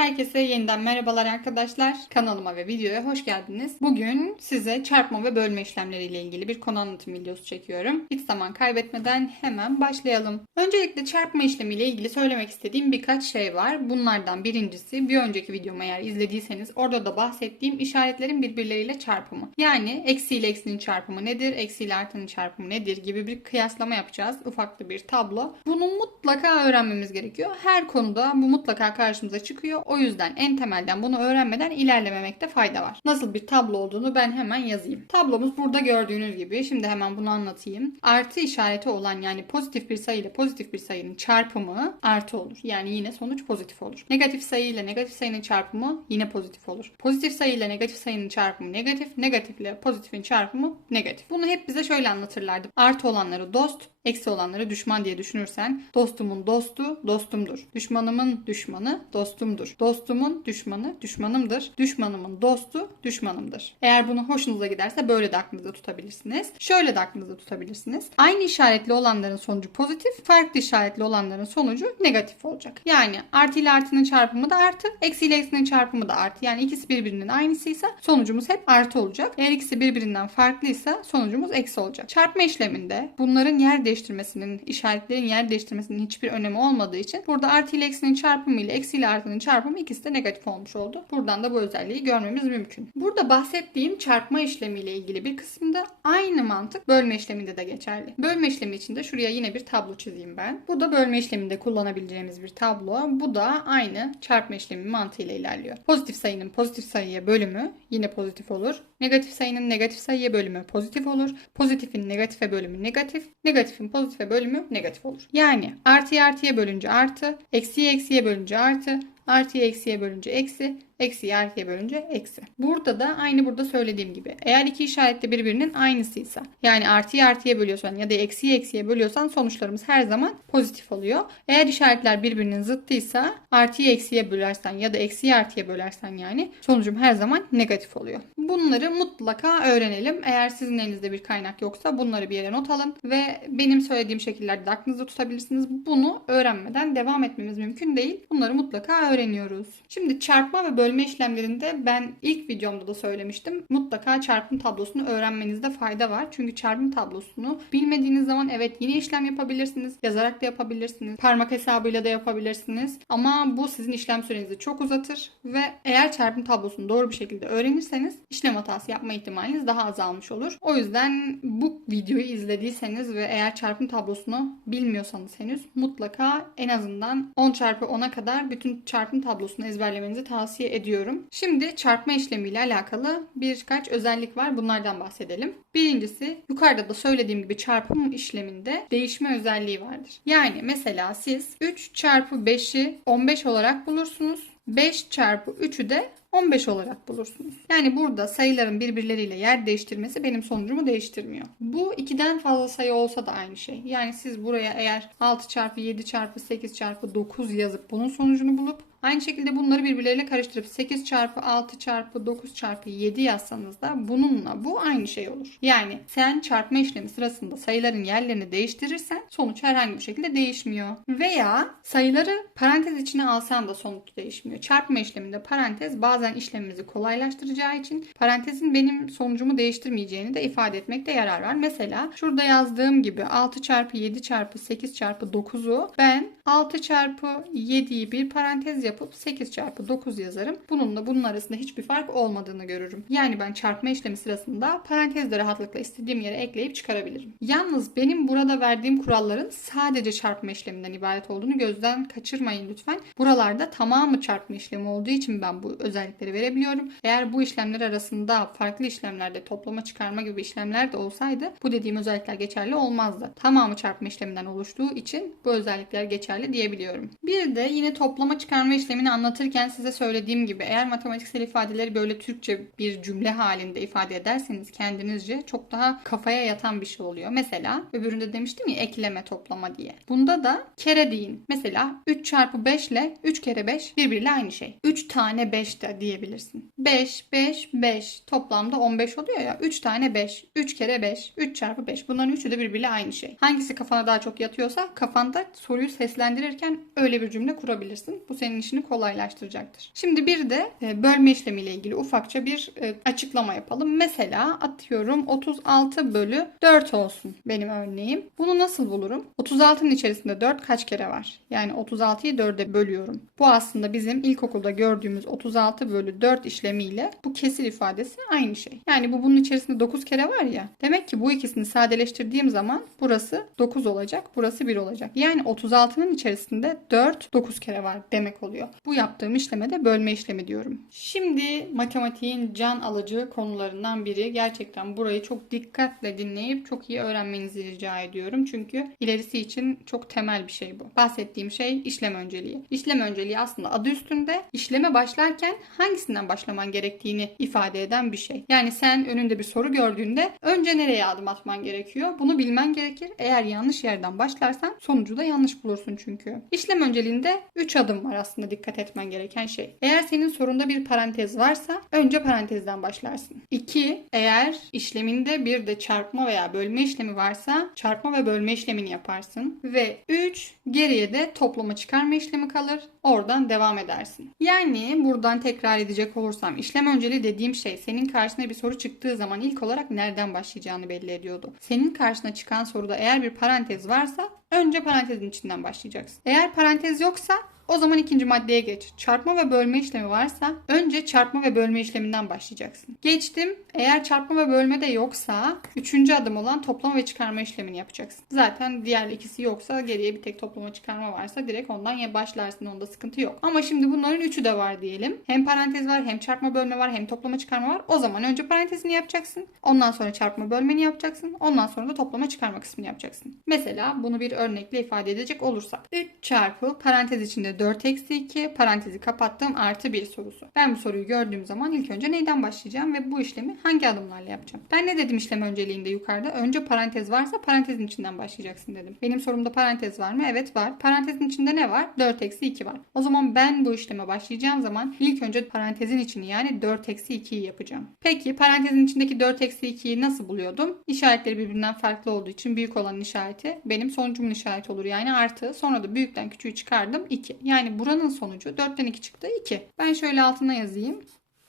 Herkese yeniden merhabalar arkadaşlar. Kanalıma ve videoya hoş geldiniz. Bugün size çarpma ve bölme işlemleriyle ilgili bir konu anlatım videosu çekiyorum. Hiç zaman kaybetmeden hemen başlayalım. Öncelikle çarpma işlemiyle ilgili söylemek istediğim birkaç şey var. Bunlardan birincisi bir önceki videomu eğer izlediyseniz orada da bahsettiğim işaretlerin birbirleriyle çarpımı. Yani eksi ile eksinin çarpımı nedir, eksi ile artının çarpımı nedir gibi bir kıyaslama yapacağız. Ufak da bir tablo. Bunu mutlaka öğrenmemiz gerekiyor. Her konuda bu mutlaka karşımıza çıkıyor. O yüzden en temelden bunu öğrenmeden ilerlememekte fayda var. Nasıl bir tablo olduğunu ben hemen yazayım. Tablomuz burada gördüğünüz gibi. Şimdi hemen bunu anlatayım. Artı işareti olan yani pozitif bir sayı ile pozitif bir sayının çarpımı artı olur. Yani yine sonuç pozitif olur. Negatif sayı ile negatif sayının çarpımı yine pozitif olur. Pozitif sayı ile negatif sayının çarpımı negatif, negatif ile pozitifin çarpımı negatif. Bunu hep bize şöyle anlatırlardı. Artı olanları dost, eksi olanları düşman diye düşünürsen dostumun dostu dostumdur. Düşmanımın düşmanı dostumdur. Dostumun düşmanı düşmanımdır. Düşmanımın dostu düşmanımdır. Eğer bunu hoşunuza giderse böyle de aklınızda tutabilirsiniz. Şöyle de aklınızda tutabilirsiniz. Aynı işaretli olanların sonucu pozitif, farklı işaretli olanların sonucu negatif olacak. Yani artı ile artının çarpımı da artı, eksi ile eksinin çarpımı da artı. Yani ikisi birbirinin aynısıysa sonucumuz hep artı olacak. Eğer ikisi birbirinden farklıysa sonucumuz eksi olacak. Çarpma işleminde bunların yer değiştirmesinin, işaretlerin yer değiştirmesinin hiçbir önemi olmadığı için burada artı ile eksinin çarpımı ile eksi ile artının çarpımı ikisi de negatif olmuş oldu. Buradan da bu özelliği görmemiz mümkün. Burada bahsettiğim çarpma işlemiyle ilgili bir kısımda aynı mantık bölme işleminde de geçerli. Bölme işlemi için de şuraya yine bir tablo çizeyim ben. Bu da bölme işleminde kullanabileceğimiz bir tablo. Bu da aynı çarpma işlemi mantığıyla ilerliyor. Pozitif sayının pozitif sayıya bölümü yine pozitif olur. Negatif sayının negatif sayıya bölümü pozitif olur. Pozitifin negatife bölümü negatif. Negatifin pozitife bölümü negatif olur. Yani artıyı artıya bölünce artı, eksiyi eksiye bölünce artı, artıyı eksiye bölünce eksi, eksiyi artıya bölünce eksi. Burada da aynı burada söylediğim gibi. Eğer iki işaret de birbirinin aynısıysa yani artıyı artıya bölüyorsan ya da eksiyi eksiye bölüyorsan sonuçlarımız her zaman pozitif oluyor. Eğer işaretler birbirinin zıttıysa artıyı eksiye bölersen ya da eksiyi artıya bölersen yani sonucum her zaman negatif oluyor. Bunları mutlaka öğrenelim. Eğer sizin elinizde bir kaynak yoksa bunları bir yere not alın ve benim söylediğim şekillerde de aklınızda tutabilirsiniz. Bunu öğrenmeden devam etmemiz mümkün değil. Bunları mutlaka öğreniyoruz. Şimdi çarpma ve bölme işlemlerinde ben ilk videomda da söylemiştim. Mutlaka çarpım tablosunu öğrenmenizde fayda var. Çünkü çarpım tablosunu bilmediğiniz zaman evet yine işlem yapabilirsiniz. Yazarak da yapabilirsiniz. Parmak hesabıyla da yapabilirsiniz. Ama bu sizin işlem sürenizi çok uzatır ve eğer çarpım tablosunu doğru bir şekilde öğrenirseniz işlem hatası yapma ihtimaliniz daha azalmış olur. O yüzden bu videoyu izlediyseniz ve eğer çarpım tablosunu bilmiyorsanız henüz mutlaka en azından 10 çarpı 10'a kadar bütün çarpım tablosunu ezberlemenizi tavsiye ediyorum. Şimdi çarpma işlemiyle alakalı birkaç özellik var. Bunlardan bahsedelim. Birincisi yukarıda da söylediğim gibi çarpım işleminde değişme özelliği vardır. Yani mesela siz 3 çarpı 5'i 15 olarak bulursunuz. 5 çarpı 3'ü de 15 olarak bulursunuz. Yani burada sayıların birbirleriyle yer değiştirmesi benim sonucumu değiştirmiyor. Bu 2'den fazla sayı olsa da aynı şey. Yani siz buraya eğer 6 çarpı 7 çarpı 8 çarpı 9 yazıp bunun sonucunu bulup Aynı şekilde bunları birbirleriyle karıştırıp 8 çarpı 6 çarpı 9 çarpı 7 yazsanız da bununla bu aynı şey olur. Yani sen çarpma işlemi sırasında sayıların yerlerini değiştirirsen sonuç herhangi bir şekilde değişmiyor. Veya sayıları parantez içine alsan da sonuç değişmiyor. Çarpma işleminde parantez bazen işlemimizi kolaylaştıracağı için parantezin benim sonucumu değiştirmeyeceğini de ifade etmekte yarar var. Mesela şurada yazdığım gibi 6 çarpı 7 çarpı 8 çarpı 9'u ben 6 çarpı 7'yi bir parantez yapıp 8 çarpı 9 yazarım. Bununla bunun arasında hiçbir fark olmadığını görürüm. Yani ben çarpma işlemi sırasında parantezde rahatlıkla istediğim yere ekleyip çıkarabilirim. Yalnız benim burada verdiğim kuralların sadece çarpma işleminden ibaret olduğunu gözden kaçırmayın lütfen. Buralarda tamamı çarpma işlemi olduğu için ben bu özellikleri verebiliyorum. Eğer bu işlemler arasında farklı işlemlerde toplama çıkarma gibi işlemler de olsaydı bu dediğim özellikler geçerli olmazdı. Tamamı çarpma işleminden oluştuğu için bu özellikler geçerli diyebiliyorum. Bir de yine toplama çıkarma işlemini anlatırken size söylediğim gibi eğer matematiksel ifadeleri böyle Türkçe bir cümle halinde ifade ederseniz kendinizce çok daha kafaya yatan bir şey oluyor. Mesela öbüründe demiştim ya ekleme toplama diye. Bunda da kere deyin. Mesela 3 çarpı 5 ile 3 kere 5 birbiriyle aynı şey. 3 tane 5 de diyebilirsin. 5, 5, 5 toplamda 15 oluyor ya. 3 tane 5. 3 kere 5. 3 çarpı 5. Bunların üçü de birbiriyle aynı şey. Hangisi kafana daha çok yatıyorsa kafanda soruyu seslendirirken öyle bir cümle kurabilirsin. Bu senin işini kolaylaştıracaktır. Şimdi bir de e, bölme işlemiyle ilgili ufakça bir e, açıklama yapalım. Mesela atıyorum 36 bölü 4 olsun benim örneğim. Bunu nasıl bulurum? 36'nın içerisinde 4 kaç kere var? Yani 36'yı 4'e bölüyorum. Bu aslında bizim ilkokulda gördüğümüz 36 bölü 4 işlemiyle bu kesir ifadesi aynı şey. Yani bu bunun içerisinde 9 kere var ya. Demek ki bu ikisini sadeleştirdiğim zaman burası 9 olacak. Burası 1 olacak. Yani 36'nın içerisinde 4 9 kere var demek oluyor. Bu yaptığım işleme de bölme işlemi diyorum. Şimdi matematiğin can alıcı konularından biri. Gerçekten burayı çok dikkatle dinleyip çok iyi öğrenmenizi rica ediyorum. Çünkü ilerisi için çok temel bir şey bu. Bahsettiğim şey işlem önceliği. İşlem önceliği aslında adı üstünde işleme başlarken hangisinden başlaman gerektiğini ifade eden bir şey. Yani sen önünde bir soru gördüğünde önce nereye adım atman gerekiyor? Bunu bilmen gerekir. Eğer yanlış yerden başlarsan sonucu da yanlış bulursun çünkü. İşlem önceliğinde 3 adım var aslında dikkat etmen gereken şey. Eğer senin sorunda bir parantez varsa önce parantezden başlarsın. 2. Eğer işleminde bir de çarpma veya bölme işlemi varsa çarpma ve bölme işlemini yaparsın. Ve 3. Geriye de toplama çıkarma işlemi kalır. Oradan devam edersin. Yani buradan tekrar edecek olursam işlem önceliği dediğim şey senin karşına bir soru çıktığı zaman ilk olarak nereden başlayacağını belli ediyordu. Senin karşına çıkan soruda eğer bir parantez varsa önce parantezin içinden başlayacaksın. Eğer parantez yoksa o zaman ikinci maddeye geç. Çarpma ve bölme işlemi varsa önce çarpma ve bölme işleminden başlayacaksın. Geçtim. Eğer çarpma ve bölme de yoksa üçüncü adım olan toplama ve çıkarma işlemini yapacaksın. Zaten diğer ikisi yoksa geriye bir tek toplama çıkarma varsa direkt ondan ya başlarsın onda sıkıntı yok. Ama şimdi bunların üçü de var diyelim. Hem parantez var hem çarpma bölme var hem toplama çıkarma var. O zaman önce parantezini yapacaksın. Ondan sonra çarpma bölmeni yapacaksın. Ondan sonra da toplama çıkarma kısmını yapacaksın. Mesela bunu bir örnekle ifade edecek olursak. 3 çarpı parantez içinde 4 eksi 2 parantezi kapattığım artı 1 sorusu. Ben bu soruyu gördüğüm zaman ilk önce neyden başlayacağım ve bu işlemi hangi adımlarla yapacağım? Ben ne dedim işlem önceliğinde yukarıda? Önce parantez varsa parantezin içinden başlayacaksın dedim. Benim sorumda parantez var mı? Evet var. Parantezin içinde ne var? 4 eksi 2 var. O zaman ben bu işleme başlayacağım zaman ilk önce parantezin içini yani 4 eksi 2'yi yapacağım. Peki parantezin içindeki 4 eksi 2'yi nasıl buluyordum? İşaretleri birbirinden farklı olduğu için büyük olanın işareti benim sonucumun işareti olur. Yani artı sonra da büyükten küçüğü çıkardım 2. Yani buranın sonucu 4'ten 2 çıktı 2. Ben şöyle altına yazayım.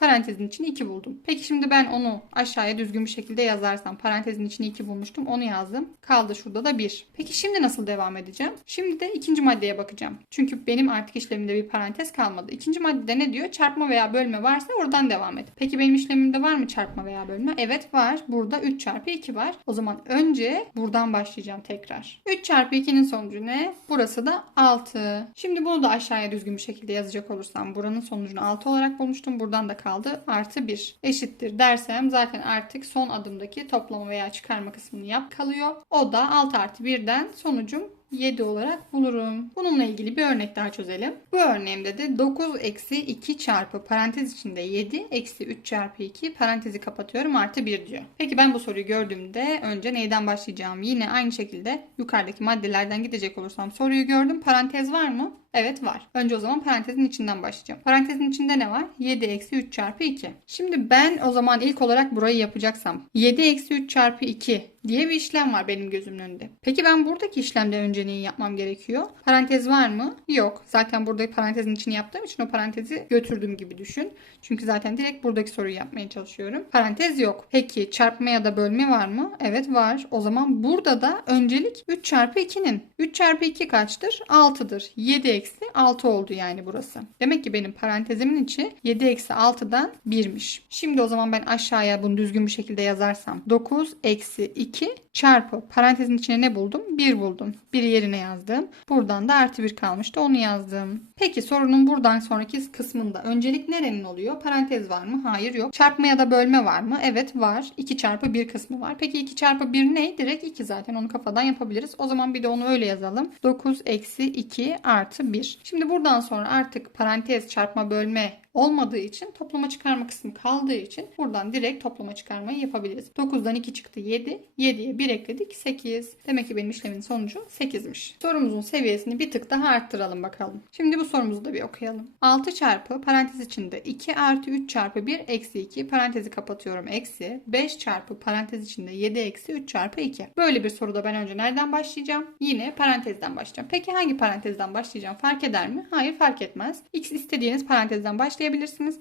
Parantezin içine 2 buldum. Peki şimdi ben onu aşağıya düzgün bir şekilde yazarsam parantezin içine 2 bulmuştum. Onu yazdım. Kaldı şurada da 1. Peki şimdi nasıl devam edeceğim? Şimdi de ikinci maddeye bakacağım. Çünkü benim artık işlemimde bir parantez kalmadı. İkinci maddede ne diyor? Çarpma veya bölme varsa oradan devam et. Peki benim işlemimde var mı çarpma veya bölme? Evet var. Burada 3 çarpı 2 var. O zaman önce buradan başlayacağım tekrar. 3 çarpı 2'nin sonucu ne? Burası da 6. Şimdi bunu da aşağıya düzgün bir şekilde yazacak olursam buranın sonucunu 6 olarak bulmuştum. Buradan da kaldı. Artı 1 eşittir dersem zaten artık son adımdaki toplama veya çıkarma kısmını yap kalıyor. O da 6 artı 1'den sonucum 7 olarak bulurum. Bununla ilgili bir örnek daha çözelim. Bu örneğimde de 9 eksi 2 çarpı parantez içinde 7 eksi 3 çarpı 2 parantezi kapatıyorum artı 1 diyor. Peki ben bu soruyu gördüğümde önce neyden başlayacağım? Yine aynı şekilde yukarıdaki maddelerden gidecek olursam soruyu gördüm. Parantez var mı? Evet var. Önce o zaman parantezin içinden başlayacağım. Parantezin içinde ne var? 7 eksi 3 çarpı 2. Şimdi ben o zaman ilk olarak burayı yapacaksam 7 eksi 3 çarpı 2 diye bir işlem var benim gözümün önünde. Peki ben buradaki işlemde önce neyi yapmam gerekiyor? Parantez var mı? Yok. Zaten burada parantezin içini yaptığım için o parantezi götürdüm gibi düşün. Çünkü zaten direkt buradaki soruyu yapmaya çalışıyorum. Parantez yok. Peki çarpma ya da bölme var mı? Evet var. O zaman burada da öncelik 3 çarpı 2'nin. 3 çarpı 2 kaçtır? 6'dır. 7 eksi 6 oldu yani burası. Demek ki benim parantezimin içi 7 eksi 6'dan 1'miş. Şimdi o zaman ben aşağıya bunu düzgün bir şekilde yazarsam 9 eksi 2 çarpı parantezin içine ne buldum? 1 buldum. 1'i yerine yazdım. Buradan da artı 1 kalmıştı onu yazdım. Peki sorunun buradan sonraki kısmında öncelik nerenin oluyor? Parantez var mı? Hayır yok. Çarpma ya da bölme var mı? Evet var. 2 çarpı 1 kısmı var. Peki 2 çarpı 1 ne? Direkt 2 zaten onu kafadan yapabiliriz. O zaman bir de onu öyle yazalım. 9 eksi 2 artı 1. Şimdi buradan sonra artık parantez çarpma bölme olmadığı için toplama çıkarma kısmı kaldığı için buradan direkt toplama çıkarmayı yapabiliriz. 9'dan 2 çıktı 7. 7'ye 1 ekledik 8. Demek ki benim işlemin sonucu 8'miş. Sorumuzun seviyesini bir tık daha arttıralım bakalım. Şimdi bu sorumuzu da bir okuyalım. 6 çarpı parantez içinde 2 artı 3 çarpı 1 eksi 2 parantezi kapatıyorum eksi 5 çarpı parantez içinde 7 eksi 3 çarpı 2. Böyle bir soruda ben önce nereden başlayacağım? Yine parantezden başlayacağım. Peki hangi parantezden başlayacağım? Fark eder mi? Hayır fark etmez. X istediğiniz parantezden başlayabilirsiniz.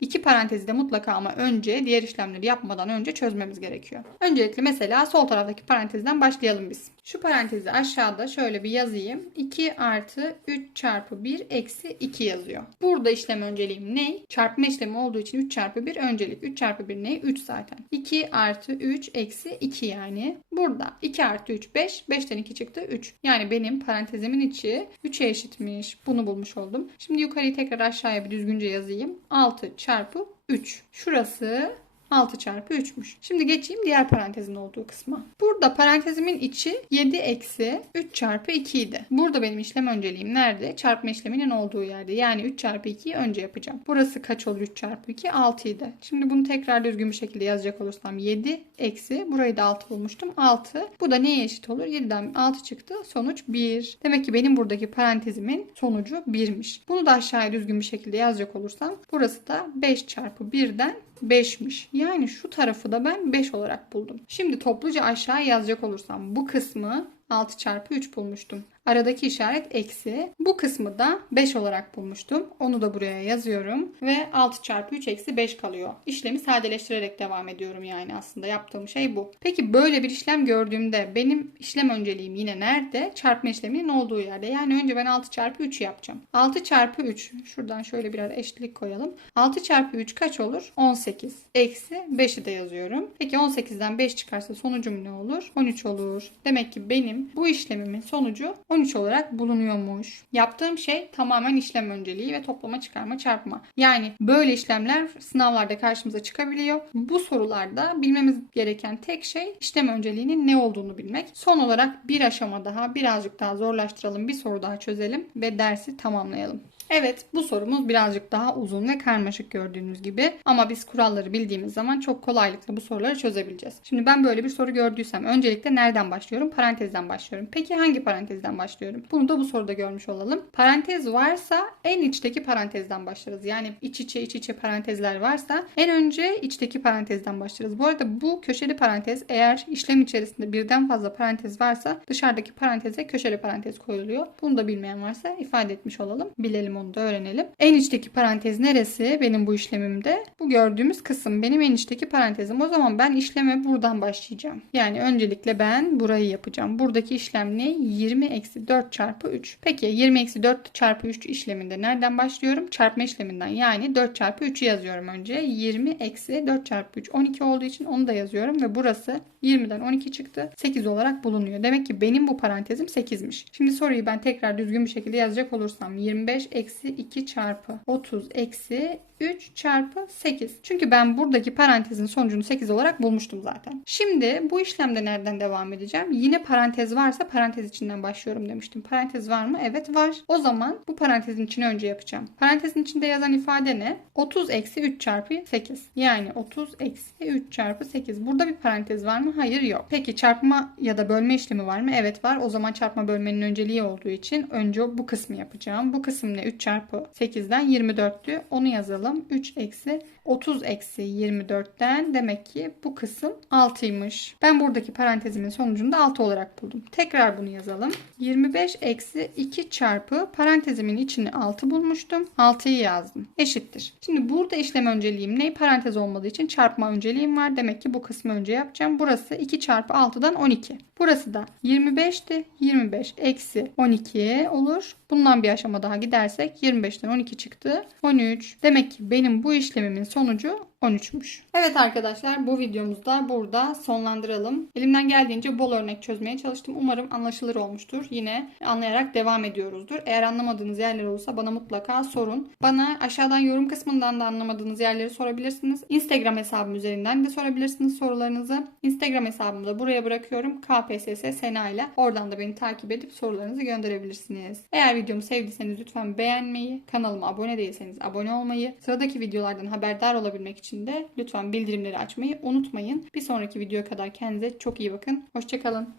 İki parantezi de mutlaka ama önce diğer işlemleri yapmadan önce çözmemiz gerekiyor. Öncelikle mesela sol taraftaki parantezden başlayalım biz. Şu parantezi aşağıda şöyle bir yazayım. 2 artı 3 çarpı 1 eksi 2 yazıyor. Burada işlem önceliğim ne? Çarpma işlemi olduğu için 3 çarpı 1 öncelik. 3 çarpı 1 ne? 3 zaten. 2 artı 3 eksi 2 yani. Burada 2 artı 3 5. 5'ten 2 çıktı 3. Yani benim parantezimin içi 3'e eşitmiş. Bunu bulmuş oldum. Şimdi yukarıyı tekrar aşağıya bir düzgünce yazayım. 6 çarpı 3. Şurası 6 çarpı 3'müş. Şimdi geçeyim diğer parantezin olduğu kısma. Burada parantezimin içi 7 eksi 3 çarpı 2 idi. Burada benim işlem önceliğim nerede? Çarpma işleminin olduğu yerde. Yani 3 çarpı 2'yi önce yapacağım. Burası kaç olur 3 çarpı 2? 6 idi. Şimdi bunu tekrar düzgün bir şekilde yazacak olursam 7 eksi burayı da 6 bulmuştum. 6. Bu da neye eşit olur? 7'den 6 çıktı. Sonuç 1. Demek ki benim buradaki parantezimin sonucu 1'miş. Bunu da aşağıya düzgün bir şekilde yazacak olursam burası da 5 çarpı 1'den 5'miş. Yani şu tarafı da ben 5 olarak buldum. Şimdi topluca aşağı yazacak olursam bu kısmı 6 çarpı 3 bulmuştum. Aradaki işaret eksi. Bu kısmı da 5 olarak bulmuştum. Onu da buraya yazıyorum. Ve 6 çarpı 3 eksi 5 kalıyor. İşlemi sadeleştirerek devam ediyorum yani aslında yaptığım şey bu. Peki böyle bir işlem gördüğümde benim işlem önceliğim yine nerede? Çarpma işleminin olduğu yerde. Yani önce ben 6 çarpı 3 yapacağım. 6 çarpı 3. Şuradan şöyle birer eşitlik koyalım. 6 çarpı 3 kaç olur? 18. Eksi 5'i de yazıyorum. Peki 18'den 5 çıkarsa sonucum ne olur? 13 olur. Demek ki benim bu işlemimin sonucu 13 olarak bulunuyormuş. Yaptığım şey tamamen işlem önceliği ve toplama çıkarma çarpma. Yani böyle işlemler sınavlarda karşımıza çıkabiliyor. Bu sorularda bilmemiz gereken tek şey işlem önceliğinin ne olduğunu bilmek. Son olarak bir aşama daha birazcık daha zorlaştıralım. Bir soru daha çözelim ve dersi tamamlayalım. Evet bu sorumuz birazcık daha uzun ve karmaşık gördüğünüz gibi ama biz kuralları bildiğimiz zaman çok kolaylıkla bu soruları çözebileceğiz. Şimdi ben böyle bir soru gördüysem öncelikle nereden başlıyorum? Parantezden başlıyorum. Peki hangi parantezden başlıyorum? Bunu da bu soruda görmüş olalım. Parantez varsa en içteki parantezden başlarız. Yani iç içe iç içe parantezler varsa en önce içteki parantezden başlarız. Bu arada bu köşeli parantez eğer işlem içerisinde birden fazla parantez varsa dışarıdaki paranteze köşeli parantez koyuluyor. Bunu da bilmeyen varsa ifade etmiş olalım. Bilelim onu da öğrenelim. En içteki parantez neresi benim bu işlemimde? Bu gördüğümüz kısım benim en içteki parantezim. O zaman ben işleme buradan başlayacağım. Yani öncelikle ben burayı yapacağım. Buradaki işlem ne? 20 eksi 4 çarpı 3. Peki 20 eksi 4 çarpı 3 işleminde nereden başlıyorum? Çarpma işleminden yani 4 çarpı 3'ü yazıyorum önce. 20 eksi 4 çarpı 3 12 olduğu için onu da yazıyorum ve burası 20'den 12 çıktı. 8 olarak bulunuyor. Demek ki benim bu parantezim 8'miş. Şimdi soruyu ben tekrar düzgün bir şekilde yazacak olursam 25 eksi 2 çarpı 30 eksi 3 çarpı 8. Çünkü ben buradaki parantezin sonucunu 8 olarak bulmuştum zaten. Şimdi bu işlemde nereden devam edeceğim? Yine parantez varsa parantez içinden başlıyorum demiştim. Parantez var mı? Evet var. O zaman bu parantezin içini önce yapacağım. Parantezin içinde yazan ifade ne? 30 eksi 3 çarpı 8. Yani 30 eksi 3 çarpı 8. Burada bir parantez var mı? Hayır yok. Peki çarpma ya da bölme işlemi var mı? Evet var. O zaman çarpma bölmenin önceliği olduğu için önce bu kısmı yapacağım. Bu kısım ne? 3 çarpı 8'den 24'tü. Onu yazalım. 3 eksi 30 eksi 24'ten demek ki bu kısım 6'ymış. Ben buradaki parantezimin sonucunu da 6 olarak buldum. Tekrar bunu yazalım. 25 eksi 2 çarpı parantezimin içini 6 bulmuştum. 6'yı yazdım. Eşittir. Şimdi burada işlem önceliğim ne? Parantez olmadığı için çarpma önceliğim var. Demek ki bu kısmı önce yapacağım. Burası 2 çarpı 6'dan 12. Burası da 25'ti. 25 eksi 12 olur. Bundan bir aşama daha gidersek 25'ten 12 çıktı. 13. Demek ki benim bu işlemimin sonucu 13'müş. Evet arkadaşlar bu videomuzda burada sonlandıralım. Elimden geldiğince bol örnek çözmeye çalıştım. Umarım anlaşılır olmuştur. Yine anlayarak devam ediyoruzdur. Eğer anlamadığınız yerler olursa bana mutlaka sorun. Bana aşağıdan yorum kısmından da anlamadığınız yerleri sorabilirsiniz. Instagram hesabım üzerinden de sorabilirsiniz sorularınızı. Instagram hesabımı da buraya bırakıyorum. KPSS Sena ile. Oradan da beni takip edip sorularınızı gönderebilirsiniz. Eğer videomu sevdiyseniz lütfen beğenmeyi, kanalıma abone değilseniz abone olmayı, sıradaki videolardan haberdar olabilmek için için de lütfen bildirimleri açmayı unutmayın. Bir sonraki videoya kadar kendinize çok iyi bakın. Hoşçakalın.